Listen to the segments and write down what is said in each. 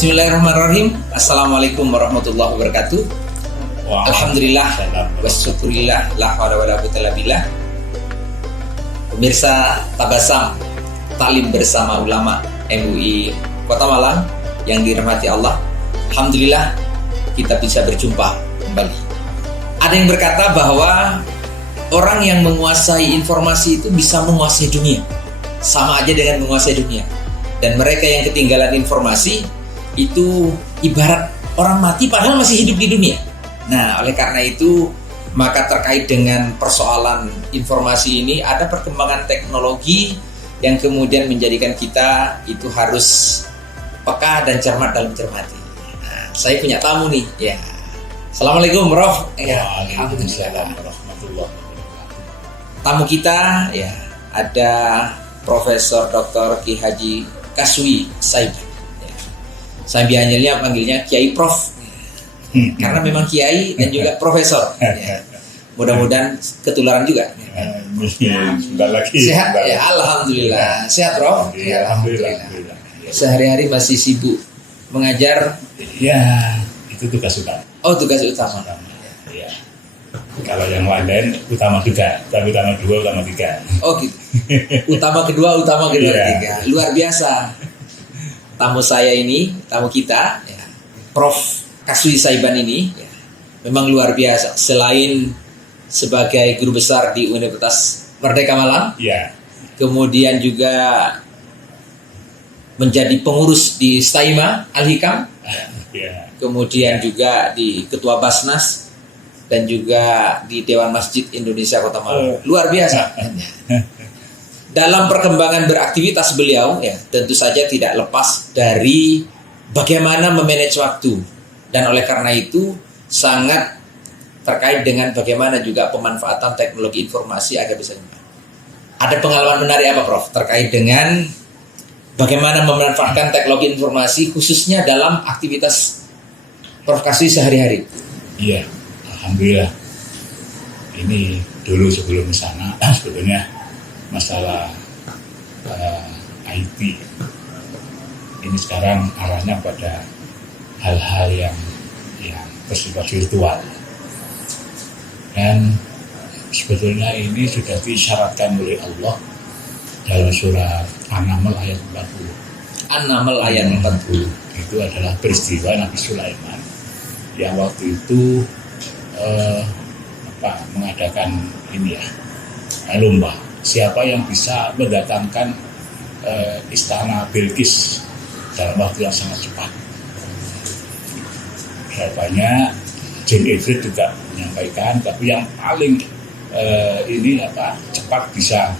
Bismillahirrahmanirrahim. Assalamualaikum warahmatullahi wabarakatuh. Alhamdulillah wasyukurillah la haula wala quwwata illa billah. Pemirsa Tabasam, Talim bersama ulama MUI Kota Malang yang dirahmati Allah. Alhamdulillah kita bisa berjumpa kembali. Ada yang berkata bahwa orang yang menguasai informasi itu bisa menguasai dunia. Sama aja dengan menguasai dunia. Dan mereka yang ketinggalan informasi itu ibarat orang mati padahal masih hidup di dunia. Nah, oleh karena itu, maka terkait dengan persoalan informasi ini ada perkembangan teknologi yang kemudian menjadikan kita itu harus peka dan cermat dalam cermati. Nah, saya punya tamu nih, ya. Assalamualaikum Waalaikumsalam warahmatullahi wabarakatuh. Tamu kita ya ada Profesor Dr. Ki Haji Kaswi Saiban. Ya. Saya biasanya panggilnya Kiai Prof. Karena memang Kiai dan juga Profesor. Ya. Mudah-mudahan ketularan juga. Sebentar lagi. Sehat ya, alhamdulillah. Sehat, Prof. Ya, alhamdulillah. Sehari-hari masih sibuk mengajar. Ya, itu tugas utama. Oh, tugas utama. Ya. Kalau yang lain utama juga, tapi utama dua, utama tiga. Oh gitu. Utama kedua, Iya. tiga. Luar biasa. Tamu saya ini, tamu kita, ya, Prof. Kaswi Saiban ini, ya, memang luar biasa. Selain sebagai guru besar di Universitas Merdeka Malang, Ya. kemudian juga menjadi pengurus di Staima Al-Hikam, Ya. kemudian juga di Ketua Basnas, dan juga di Dewan Masjid Indonesia Kota Malang. Luar biasa. Dalam perkembangan beraktivitas beliau, ya tentu saja tidak lepas dari bagaimana memanage waktu. Dan oleh karena itu sangat terkait dengan bagaimana juga pemanfaatan teknologi informasi agar bisa nyata. Ada pengalaman menarik apa, Prof? Terkait dengan bagaimana memanfaatkan teknologi informasi khususnya dalam aktivitas Prof Kaswi sehari-hari. Iya. Alhamdulillah. Ini dulu sebelum ke sana sebetulnya masalah IT. Ini sekarang arahnya pada hal-hal yang bersifat virtual. Dan sebetulnya ini sudah disyaratkan oleh Allah dalam surat An-Naml ayat 40. An-Naml ayat 40. Itu adalah peristiwa Nabi Sulaiman yang waktu itu mengadakan ini ya lomba siapa yang bisa mendatangkan istana Bilqis dalam waktu yang sangat cepat. Jawabannya Jin Ifrit juga menyampaikan, tapi yang paling cepat bisa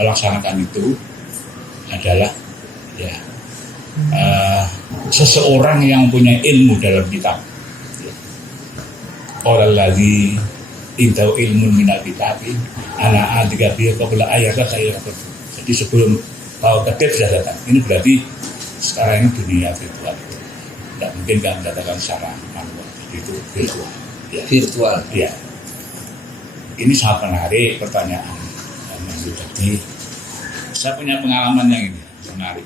melaksanakan itu adalah ya seseorang yang punya ilmu dalam kitab. Orang lagi intau ilmu minal kitabi anak tiga biar qabla ayatnya saya. Jadi sebelum tahu ketib sudah datang. Ini berarti sekarang ini dunia virtual. Tidak mungkin kan mendapatkan secara manual. Itu virtual. Ya. Virtual. Ya. Ini sangat menarik pertanyaan. Jadi saya punya pengalaman yang ini menarik.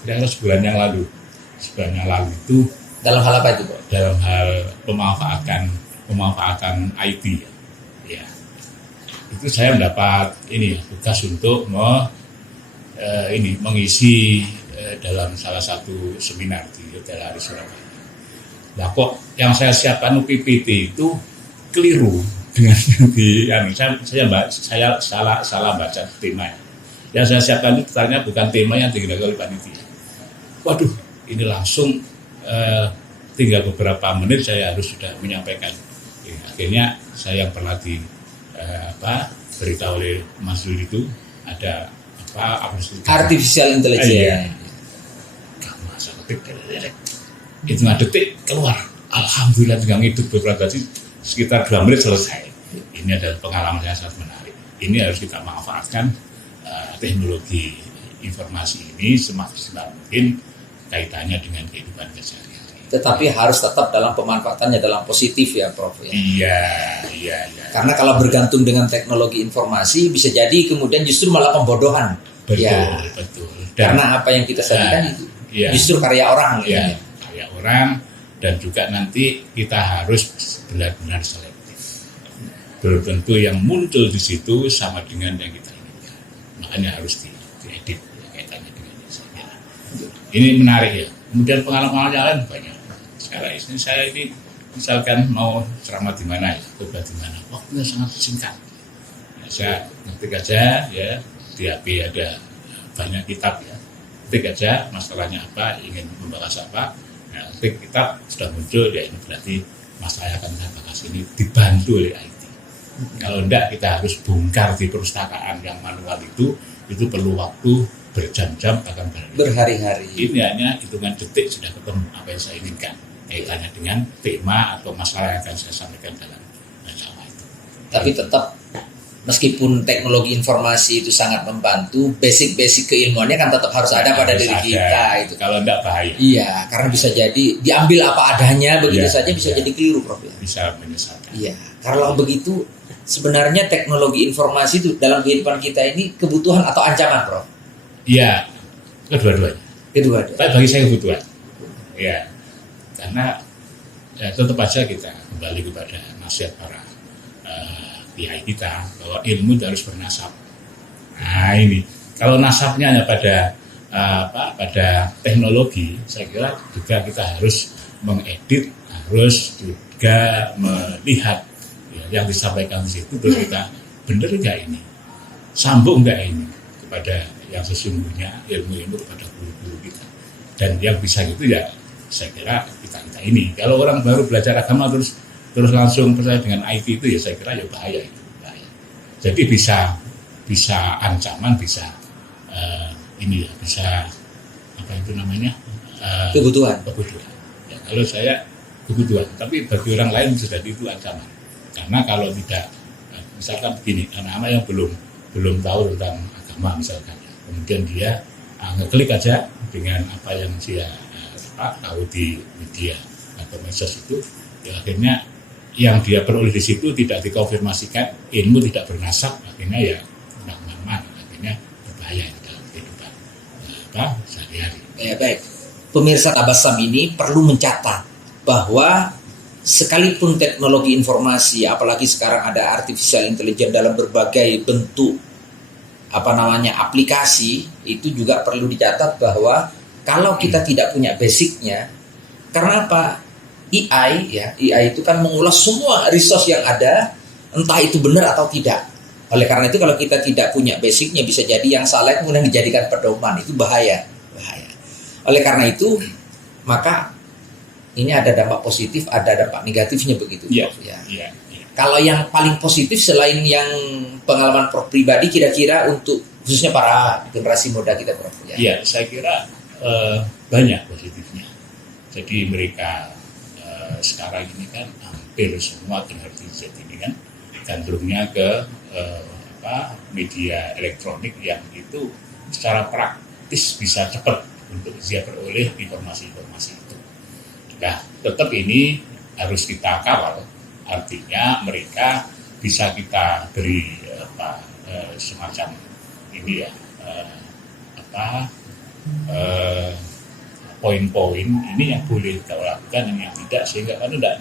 Kira-kira sebulan yang lalu itu Dalam hal apa itu, Pak? dalam hal pemanfaatan IT ya. Itu saya mendapat tugas untuk mengisi dalam salah satu seminar di Hotel Hari Surabaya. Nah kok yang saya siapkan PPT itu keliru dengan saya salah baca temanya. Yang saya siapkan itu ternyata bukan tema yang digunakan oleh panitia. Waduh, ini langsung tinggal beberapa menit saya harus sudah menyampaikan. Akhirnya saya yang pernah beritahu oleh Mas Dul itu ada Artificial Intelligence. Kamu masa ketik hitungan detik keluar. Alhamdulillah tinggal ngiduk beberapa detik sekitar 2 menit selesai. Ini adalah pengalaman yang sangat menarik. Ini harus kita manfaatkan teknologi informasi ini semaksimal mungkin kaitannya dengan kehidupan keseharian. Tetapi harus tetap dalam pemanfaatannya dalam positif ya, Prof. Ya. Iya. Karena kalau bergantung dengan teknologi informasi bisa jadi kemudian justru malah pembodohan. Betul, ya. betul. Karena apa yang kita sajikan itu justru karya orang. Ya. ya orang, dan juga nanti kita harus benar-benar selektif. Belum tentu yang muncul di situ sama dengan yang kita inginkan. Makanya harus diedit kaitannya dengan ini. Ini menarik ya. Kemudian pengalaman yang lain banyak. Sekarang ini saya ini misalkan mau ceramah di mana ya, khotbah di mana, waktunya sangat singkat. Saya ngetik aja ya, di HP ada banyak kitab ya, ketik aja masalahnya apa, ingin membahas apa, ya, ketik kitab sudah muncul ya, ini berarti masalah yang akan saya bahas ini dibantu oleh IT. Kalau enggak kita harus bongkar di perpustakaan yang manual itu perlu waktu berjam-jam bahkan berhari-hari. Ini hanya hitungan detik sudah ketemu apa yang saya inginkan kaitannya dengan tema atau masalah yang akan saya sampaikan dalam acara itu. Tapi tetap meskipun teknologi informasi itu sangat membantu, basic keilmuannya kan tetap harus ada pada diri kita itu. Kalau enggak bahaya. Iya, karena bisa jadi diambil apa adanya begitu saja bisa jadi keliru, Prof. Bisa menyesatkan. Iya, kalau begitu sebenarnya teknologi informasi itu dalam kehidupan kita ini kebutuhan atau ancaman, Prof? Iya, kedua-duanya. Tapi bagi saya kebutuhan. Iya, karena ya, tetap aja kita kembali kepada nasihat para kiai kita bahwa ilmu itu harus bernasab. Nah ini kalau nasabnya hanya pada pada teknologi, saya kira juga kita harus mengedit, harus juga melihat ya, yang disampaikan di situ terus kita benar nggak ini, sambung nggak ini kepada yang sesungguhnya ilmu kepada guru-guru kita, dan yang bisa gitu ya saya kira kita ini. Kalau orang baru belajar agama terus langsung percaya dengan IT itu ya saya kira ya bahaya itu. Bahaya. Jadi bisa ancaman, bisa ini ya, bisa apa itu namanya kebutuhan. Ya, kalau saya kebutuhan, tapi bagi orang lain sudah itu ancaman. Karena kalau tidak, misalkan begini, anak-anak yang belum tahu tentang agama misalkan, kemudian dia ngeklik aja dengan apa yang dia tahu di media atau medsos itu, ya akhirnya yang dia peroleh di situ tidak dikonfirmasikan, ilmu tidak bernasab, akhirnya ya mana akhirnya berbahaya dalam kehidupan sehari-hari. Ya baik, pemirsa Tabassum ini perlu mencatat bahwa sekalipun teknologi informasi, apalagi sekarang ada artificial intelligence dalam berbagai bentuk aplikasi, itu juga perlu dicatat bahwa kalau kita tidak punya basicnya, karena apa? AI itu kan mengulas semua resource yang ada, entah itu benar atau tidak. Oleh karena itu kalau kita tidak punya basicnya, bisa jadi yang salah kemudian dijadikan pedoman, itu bahaya. Oleh karena itu maka ini ada dampak positif, ada dampak negatifnya begitu. Ya. Kalau yang paling positif selain yang pengalaman Prof pribadi, kira-kira untuk khususnya para generasi muda kita, Prof. Ya, saya kira banyak positifnya. Jadi mereka sekarang ini kan hampir semua generasi Z ini kan gandrungnya ke media elektronik yang itu secara praktis bisa cepat untuk dia beroleh informasi-informasi itu. Nah, tetap ini harus kita kawal. Artinya mereka bisa kita beri semacam ini ya poin-poin ini yang boleh kita lakukan, yang tidak, sehingga kan tidak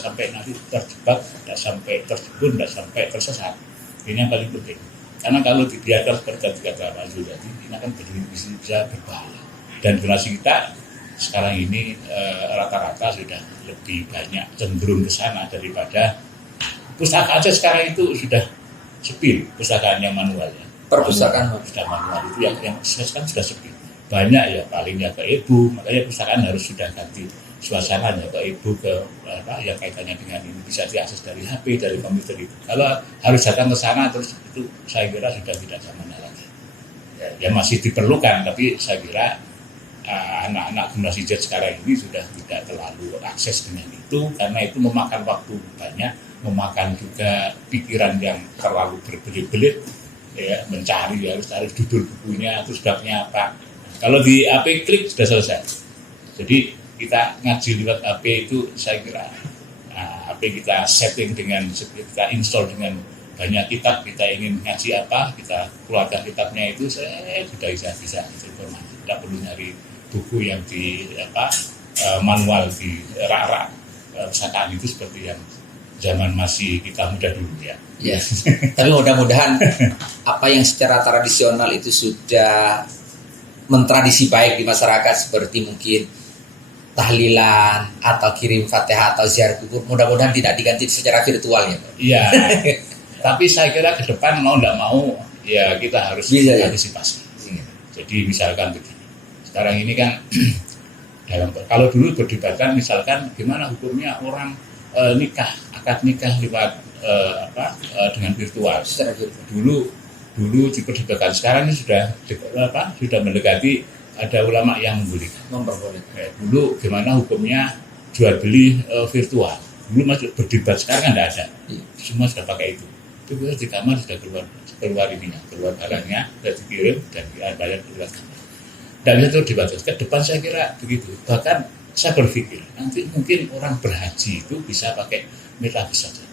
sampai nanti terjebak, tidak sampai terjebur, tidak sampai tersesat. Ini yang paling penting. Karena kalau dibiarkan seperti kata Pak Zul tadi, ini akan bisa berbahaya. Dan generasi kita sekarang ini rata-rata sudah lebih banyak cenderung ke sana daripada pustakaan aja sekarang itu sudah sepi, pustakaan yang manual ya. Perpustakaan manual itu yang sekarang sudah sepi. Banyak ya palingnya ke ibu, makanya pustakaan harus sudah ganti suasananya ke ibu, ke yang kaitannya dengan ini bisa diakses dari HP, dari komputer itu. Kalau harus datang ke sana terus itu saya kira sudah tidak zamannya lagi. Ya masih diperlukan, tapi saya kira anak-anak generasi Z sekarang ini sudah tidak terlalu akses dengan itu, karena itu memakan waktu banyak, memakan juga pikiran yang terlalu berbelit-belit, ya mencari harus cari judul bukunya, terus babnya apa. Kalau di HP klik sudah selesai. Jadi kita ngaji lewat HP itu saya kira HP kita setting dengan, kita install dengan banyak kitab, kita ingin ngaji apa, kita keluarkan kitabnya itu, saya sudah bisa informasi. Tidak perlu nyari buku yang di manual di rak-rak pustakaan itu seperti yang zaman masih kita muda dulu ya. Ya. Tapi mudah-mudahan apa yang secara tradisional itu sudah mentradisi baik di masyarakat seperti mungkin tahlilan atau kirim Fatihah atau ziarah kubur, mudah-mudahan tidak diganti secara virtual ya. Iya. Tapi saya kira ke depan mau tidak mau ya kita harus antisipasi. Jadi misalkan begini. Sekarang ini kan kalau dulu berdebatan misalkan gimana hukumnya orang akad nikah lewat dengan virtual. Dulu diperdebatkan, sekarang ini sudah mendekati ada ulama yang membolehkan. Dulu gimana hukumnya jual beli virtual. Dulu masih berdebat, sekarang kan tidak ada. Semua sudah pakai itu. Itu di kamar sudah keluar barangnya, sudah dikirim dan bayar keluar kamar. Dan itu dibatasi. Ke depan saya kira begitu. Bahkan saya berpikir nanti mungkin orang berhaji itu bisa pakai metaverse saja.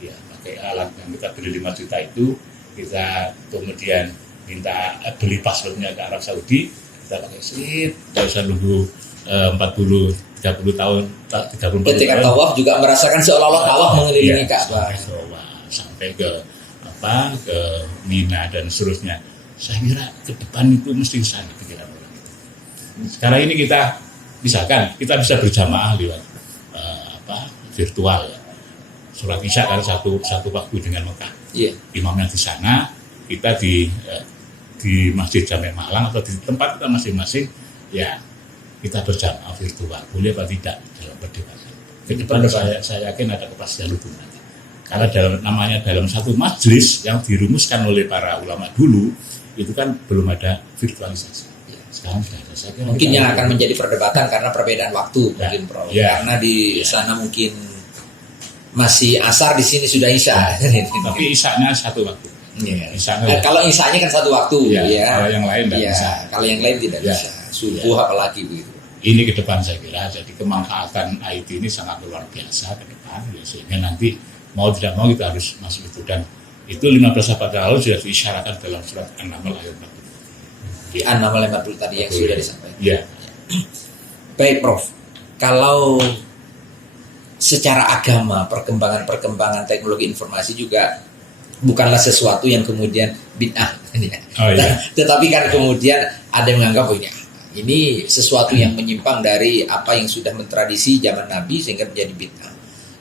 Ya, pakai alat yang kita beli 5 juta itu, kita kemudian minta beli passwordnya ke Arab Saudi, kita pakai tidak usah nunggu 30 tahun. Ketika tawaf juga merasakan seolah-olah tawaf mengelilingi Ka'bah. Sampai ke Mina dan seterusnya. Saya kira ke depan itu mesti sana pikiran orang itu. Sekarang ini kita misalkan kita bisa berjamaah lewat virtual ya. Sholat Isya kan satu waktu dengan Mekah. Yeah. Imamnya di sana, kita di Masjid Jami' Malang atau di tempat kita masing-masing ya kita berjamaah virtual. Boleh apa tidak dalam perdebatan. Ke depan saya yakin ada kepastian hukum nanti. Karena dalam satu majelis yang dirumuskan oleh para ulama dulu itu kan belum ada virtualisasi. Sekarang sudah ada. Saya kira mungkin yang akan menjadi perdebatan karena perbedaan waktu mungkin Prof. Karena di sana mungkin masih asar, di sini sudah isya. Tapi isyanya satu waktu. Kalau isyanya kan satu waktu ya. Kalau yang lain tidak bisa. Kalau yang lain tidak bisa. Subuh apalagi begitu. Ini ke depan saya kira jadi kemanfaatan IT ini sangat luar biasa ke depan ya, sehingga nanti mau tidak mau kita harus masuk itu, dan itu 15 abad lalu sudah diisyaratkan dalam surat An-Naml ayat 40. An-Naml 40 tadi yang sudah disampaikan. Ya. Baik Prof. Kalau secara agama perkembangan teknologi informasi juga bukanlah sesuatu yang kemudian bid'ah. Tetapi kan kemudian ada yang menganggap ini sesuatu yang menyimpang dari apa yang sudah mentradisi zaman Nabi sehingga menjadi bid'ah.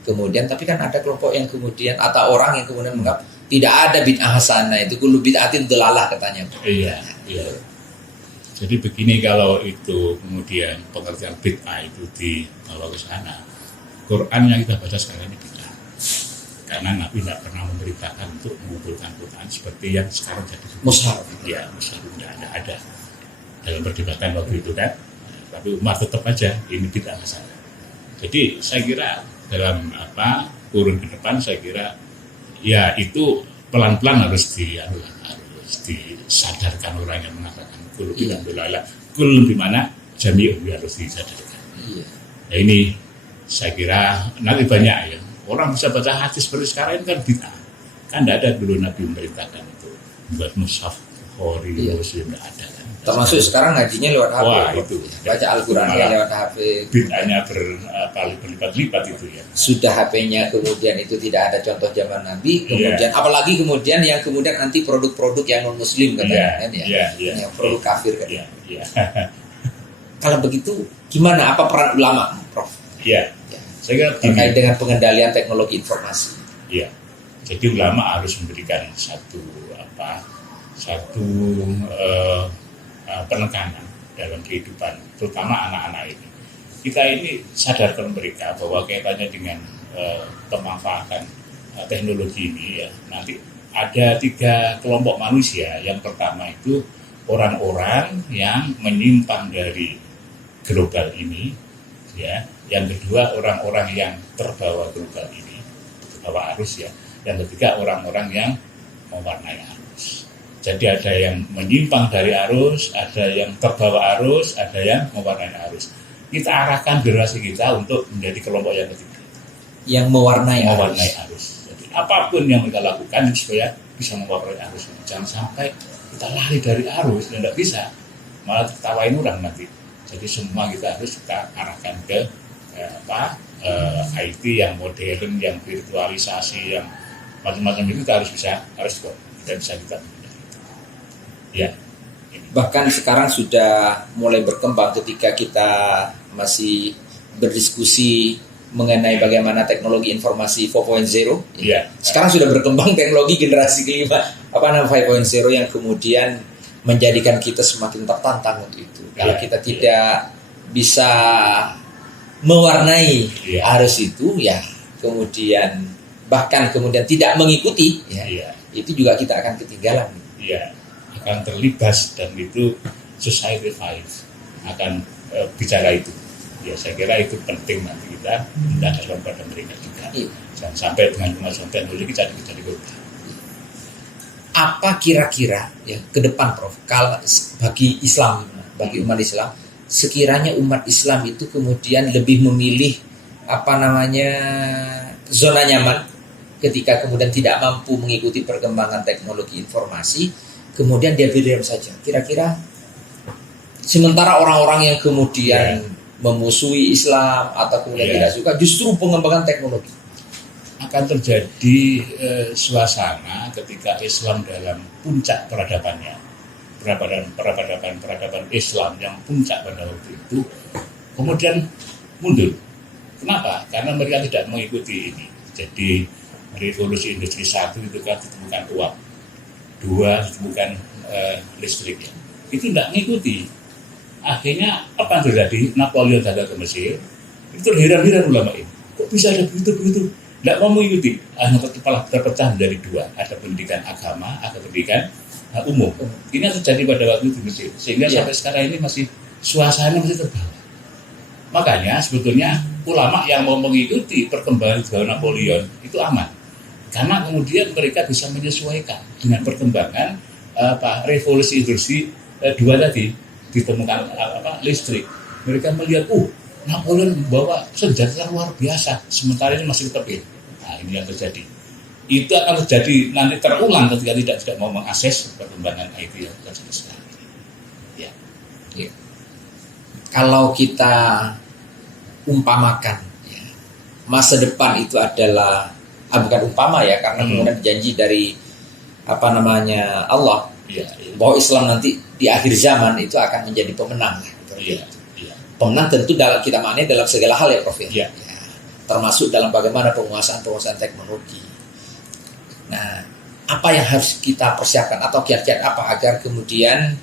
Kemudian tapi kan ada kelompok yang kemudian atau orang yang kemudian menganggap tidak ada bid'ah hasanah, itu kullu bid'atin dalalah katanya. Iya. Jadi begini, kalau itu kemudian pengertian bid'ah itu dibawa ke sana, Quran yang kita baca sekarang ini bid'ah. Karena Nabi tidak pernah memberitakan untuk mengumpulkan Quran seperti yang sekarang jadi mushaf. Ya, mushaf tidak ada dalam perdebatan waktu itu kan. Tapi Umar tetap aja ini bid'ah hasanah. Jadi saya kira dalam kurun ke depan saya kira ya itu pelan-pelan harus disadarkan orang yang mengatakan kul di mana jami'u harus disadarkan. Nah ini saya kira nanti banyak ya orang bisa baca hadis seperti sekarang kan bid'ah. Kan tidak ada dulu Nabi memerintahkan itu buat mushaf Bukhari, Muslim, tidak ada kan. Termasuk sekarang ngajinya lewat HP. Wah, itu. Baca Al-Qur'annya lewat HP. Bid'ahnya berlipat-lipat itu ya. Sudah HP-nya kemudian itu tidak ada contoh zaman Nabi, kemudian apalagi kemudian yang kemudian anti produk-produk yang non muslim katanya kan ya. Yang produk kafir kan. Kalau begitu gimana, apa peran ulama, Prof? Saya kira terkait dengan pengendalian teknologi informasi. Jadi ulama harus memberikan satu penekanan dalam kehidupan, terutama anak-anak ini. Kita ini sadarkan mereka bahwa kaitannya dengan pemanfaatan teknologi ini ya. Nanti ada 3 kelompok manusia. Yang pertama itu orang-orang yang menyimpang dari global ini, ya. Yang kedua orang-orang yang terbawa global ini, terbawa arus ya. Yang ketiga orang-orang yang mewarnai arus. Jadi ada yang menyimpang dari arus, ada yang terbawa arus, ada yang mewarnai arus. Kita arahkan generasi kita untuk menjadi kelompok yang ketiga. Yang mewarnai arus. Jadi apapun yang kita lakukan supaya bisa mewarnai arus. Jangan sampai kita lari dari arus, tidak bisa. malah ketawain orang nanti. Jadi semua kita harus kita arahkan ke IT yang modern, yang virtualisasi, yang macam-macam itu kita harus kita ya. Bahkan sekarang sudah mulai berkembang ketika kita masih berdiskusi mengenai bagaimana teknologi informasi 4.0. Ya. Sekarang sudah berkembang teknologi generasi kelima 5.0 yang kemudian menjadikan kita semakin tertantang untuk itu. Kalau kita tidak bisa mewarnai arus itu, ya kemudian bahkan kemudian tidak mengikuti, itu juga kita akan ketinggalan. Iya, akan terlibas dan itu society five akan bicara itu. Ya saya kira itu penting nanti kita mendasarkan pada mereka juga. Jangan sampai dengan kemajuan teknologi kita jadi korban. Apa kira-kira ya ke depan, Prof, kalau bagi Islam, bagi umat Islam, sekiranya umat Islam itu kemudian lebih memilih zona nyaman ketika kemudian tidak mampu mengikuti perkembangan teknologi informasi, kemudian dia diam saja. Kira-kira sementara orang-orang yang kemudian memusuhi Islam atau kemudian tidak suka justru pengembangan teknologi, akan terjadi suasana ketika Islam dalam puncak peradabannya, peradaban Islam yang puncak pada waktu itu kemudian mundur. Kenapa? Karena mereka tidak mengikuti ini. Jadi revolusi industri 1 itu kan ditemukan uap, 2 ditemukan listrik, itu tidak mengikuti. Akhirnya apa yang terjadi? Napoleon datang ke Mesir, itu terheran-heran ulama ini, kok bisa ada begitu? Tidak mau mengikuti, kepala terpecah menjadi 2, ada pendidikan agama, ada pendidikan umum. Ini yang terjadi pada waktu itu di Mesir, sehingga sampai sekarang ini masih suasana masih terbawa. Makanya sebetulnya ulama yang mau mengikuti perkembangan Napoleon itu aman, karena kemudian mereka bisa menyesuaikan dengan perkembangan revolusi industri 2 tadi, ditemukan listrik. Mereka melihat, Napoleon membawa senjata luar biasa, sementara ini masih tepil. Nah, ini yang terjadi. Itu akan terjadi nanti terulang ketika tidak mau mengakses perkembangan IT yang terjadi sekarang. Ya. Kalau kita umpamakan, masa depan itu adalah bukan umpama ya, karena kemudian janji dari Allah, bahwa Islam nanti di akhir zaman itu akan menjadi pemenang. Pemenang tentu kita maknai dalam segala hal ya, Prof. Termasuk dalam bagaimana penguasaan teknologi. Nah, apa yang harus kita persiapkan atau kiat-kiat apa agar kemudian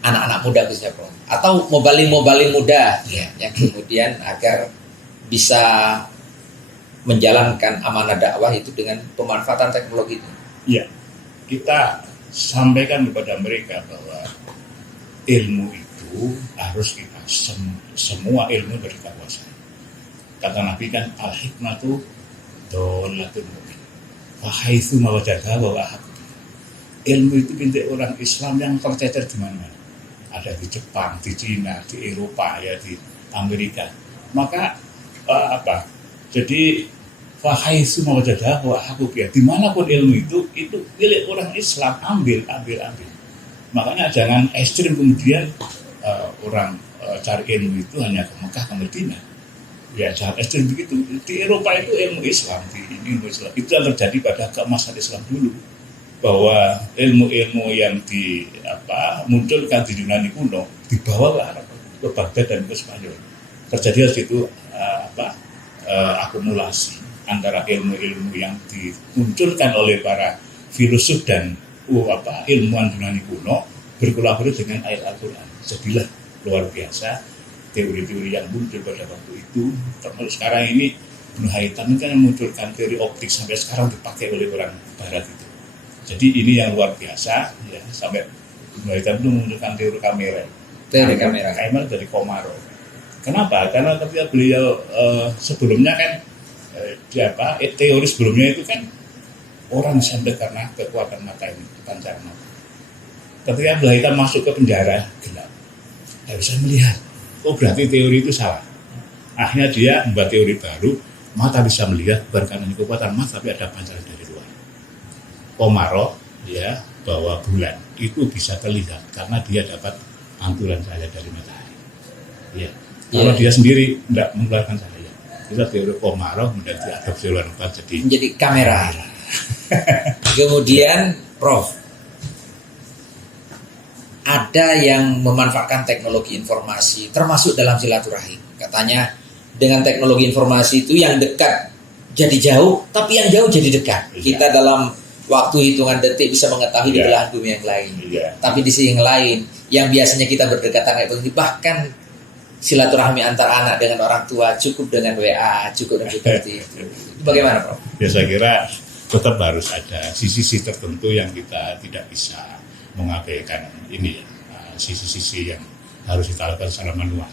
anak-anak muda khususnya, Prof, atau mobaling muda yang kemudian agar bisa menjalankan amanah dakwah itu dengan pemanfaatan teknologi itu. Iya, kita sampaikan kepada mereka bahwa ilmu itu harus kita semua ilmu dari kita kuasai. Kata Nabi kan al-hikmatu dolatul mu'min. Wa haitsu ma wajadaha wa haqqu. Ilmu itu bintik orang Islam yang tercecer di mana-mana. Ada di Jepang, di Cina, di Eropa, di Amerika. Maka jadi fa haitsu ma wajadaha wa haqqu. Dimanapun ilmu itu milik orang Islam, ambil. Makanya jangan ekstrim kemudian orang cari ilmu itu hanya ke Mekah, ke Madinah. Ya jangan ekstrim begitu. Di Eropa itu ilmu Islam, ilmu Islam itu yang terjadi pada keemasan Islam dulu, bahwa ilmu-ilmu yang munculkan di Yunani kuno dibawa ke Baghdad dan ke Spanyol. Terjadi di situ akumulasi antara ilmu-ilmu yang dimunculkan oleh para filosof dan ilmuwan Yunani kuno berkolaborasi dengan ayat Al-Quran. Jadilah luar biasa teori-teori yang muncul pada waktu itu. Termasuk sekarang ini Ibnu Haytham kan memunculkan teori optik sampai sekarang dipakai oleh orang Barat itu. Jadi ini yang luar biasa ya, sampai Ibnu Haytham itu memunculkan teori kamera. Kamera dari Komaro. Kenapa? Karena ketika beliau sebelumnya kan teori sebelumnya itu kan orang sampai karena kekuatan mata ini, pancaran mata. Ketika Ibnu Haytham masuk ke penjara gelap, tidak bisa melihat. Berarti teori itu salah. Akhirnya dia membuat teori baru, mata bisa melihat bukan karena kekuatan mata, tapi ada pancaran dari luar. Komaro bahwa bulan itu bisa terlihat karena dia dapat pantulan cahaya dari matahari. Ya. Kalau dia sendiri tidak mengeluarkan cahaya, kita teori komaroh kemudian diadopsi oleh Allah jadi kamera. Kemudian Prof, ada yang memanfaatkan teknologi informasi termasuk dalam silaturahim. Katanya dengan teknologi informasi itu yang dekat jadi jauh, tapi yang jauh jadi dekat. Kita dalam waktu hitungan detik bisa mengetahui di belahan bumi yang lain. Tapi di sisi yang lain, yang biasanya kita berdekatan kayak begini, bahkan silaturahmi antara anak dengan orang tua cukup dengan WA, cukup dengan seperti itu. Bagaimana, Prof? Ya, saya kira tetap harus ada sisi-sisi tertentu yang kita tidak bisa mengabaikan ini, sisi-sisi yang harus kita lakukan secara manual.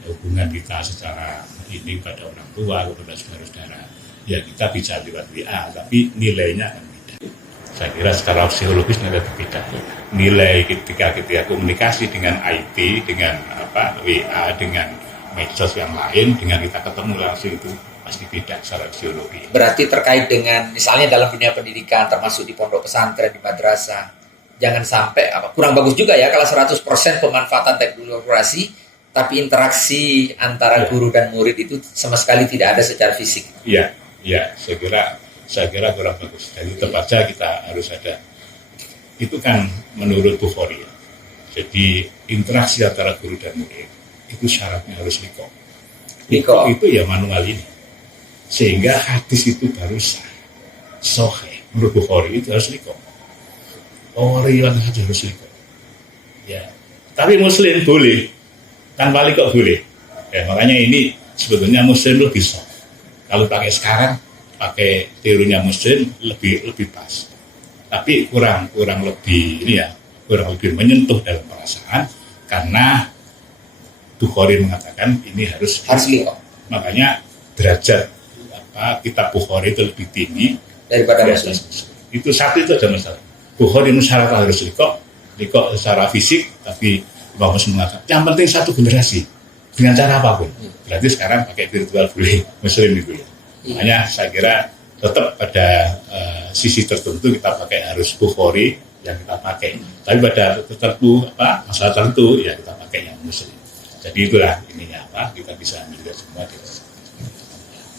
Hubungan kita secara ini pada orang tua, kepada saudara-saudara, ya kita bisa lewat WA, tapi nilainya akan beda. Saya kira secara psikologisnya lebih beda. Nilai ketika kita komunikasi dengan IT, dengan WA, dengan medsos yang lain, dengan kita ketemu langsung itu pasti beda secara psikologi. Berarti terkait dengan misalnya dalam dunia pendidikan, termasuk di pondok pesantren, di madrasah, jangan sampai kurang bagus juga ya kalau 100% pemanfaatan teknologi, tapi interaksi antara guru dan murid itu sama sekali tidak ada secara fisik. Iya, saya kira kurang bagus. Jadi tempatnya kita harus ada. Itu kan menurut Bukhari. Ya. Jadi interaksi antara guru dan murid itu syaratnya harus liqa. Liqa itu ya manual ini. Sehingga hadis itu baru sahih. Menurut Bukhari itu harus liqa. Orang yang harus liqa. Ya. Tapi Muslim boleh. Tanpa liqa boleh. Ya, makanya ini sebetulnya Muslim lebih soft. Kalau pakai sekarang, pakai teorinya Muslim lebih pas. Tapi kurang lebih ini ya, kurang lebih menyentuh dalam perasaan karena Bukhari mengatakan ini harus liqa. Makanya derajat kitab Bukhari itu lebih tinggi daripada Muslim. Itu satu itu ada masalah. Bukhari syarat harus liqa secara fisik, tapi Imam Muslim mengatakan yang penting satu generasi dengan cara apapun. Berarti sekarang pakai virtual boleh Muslim itu ya. Makanya saya kira tetap pada sisi tertentu kita pakai harus Bukhari yang kita pakai. Tapi pada tertentu masalah tertentu ya kita pakai yang Muslim. Jadi itulah ininya kita bisa melihat semua.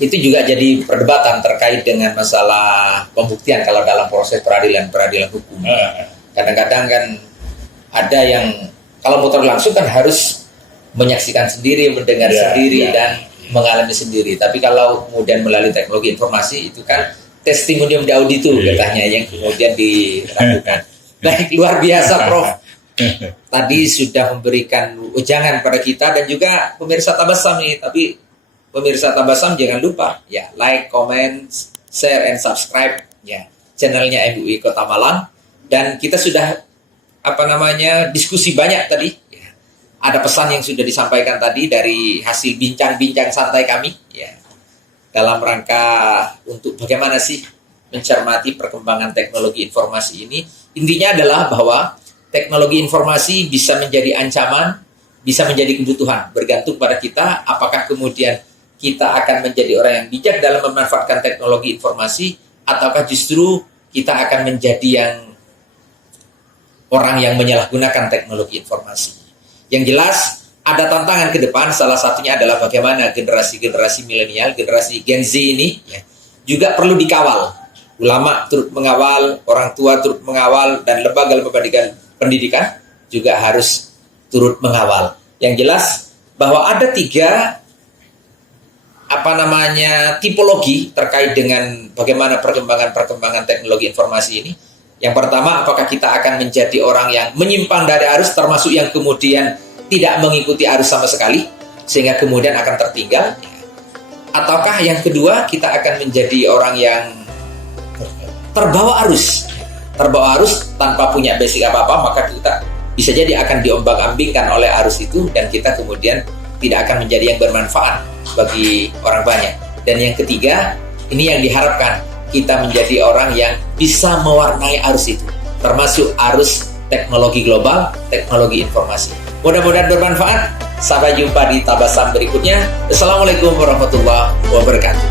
Itu juga jadi perdebatan terkait dengan masalah pembuktian kalau dalam proses peradilan hukum. Kadang-kadang kan ada yang kalau motor langsung kan harus menyaksikan sendiri, mendengar sendiri dan mengalami sendiri. Tapi kalau kemudian melalui teknologi informasi itu kan testimonium di auditu katanya yang kemudian dilakukan. Baik, luar biasa Prof. Tadi sudah memberikan ujangan pada kita dan juga pemirsa Tabasam nih. Tapi pemirsa Tabasam jangan lupa ya like, comment, share, and subscribe ya channelnya MUI Kota Malang. Dan kita sudah diskusi banyak tadi. Ya. Ada pesan yang sudah disampaikan tadi dari hasil bincang-bincang santai kami. Ya. Dalam rangka untuk bagaimana sih mencermati perkembangan teknologi informasi ini. Intinya adalah bahwa teknologi informasi bisa menjadi ancaman, bisa menjadi kebutuhan. Bergantung pada kita, apakah kemudian kita akan menjadi orang yang bijak dalam memanfaatkan teknologi informasi, ataukah justru kita akan menjadi orang yang menyalahgunakan teknologi informasi. Yang jelas, ada tantangan ke depan, salah satunya adalah bagaimana generasi milenial, generasi Gen Z ini juga perlu dikawal. Ulama turut mengawal, orang tua turut mengawal, dan lembaga-lembaga pendidikan juga harus turut mengawal. Yang jelas, bahwa ada 3 tipologi terkait dengan bagaimana perkembangan teknologi informasi ini. Yang pertama, apakah kita akan menjadi orang yang menyimpang dari arus, termasuk yang kemudian tidak mengikuti arus sama sekali, sehingga kemudian akan tertinggal. Ataukah yang kedua, kita akan menjadi orang yang terbawa arus tanpa punya basic apa-apa, maka kita bisa jadi akan diombang-ambingkan oleh arus itu, dan kita kemudian tidak akan menjadi yang bermanfaat bagi orang banyak. Dan yang ketiga, ini yang diharapkan, kita menjadi orang yang bisa mewarnai arus itu, termasuk arus teknologi global, teknologi informasi. Mudah-mudahan bermanfaat. Sampai jumpa di Tabasam berikutnya. Assalamualaikum warahmatullahi wabarakatuh.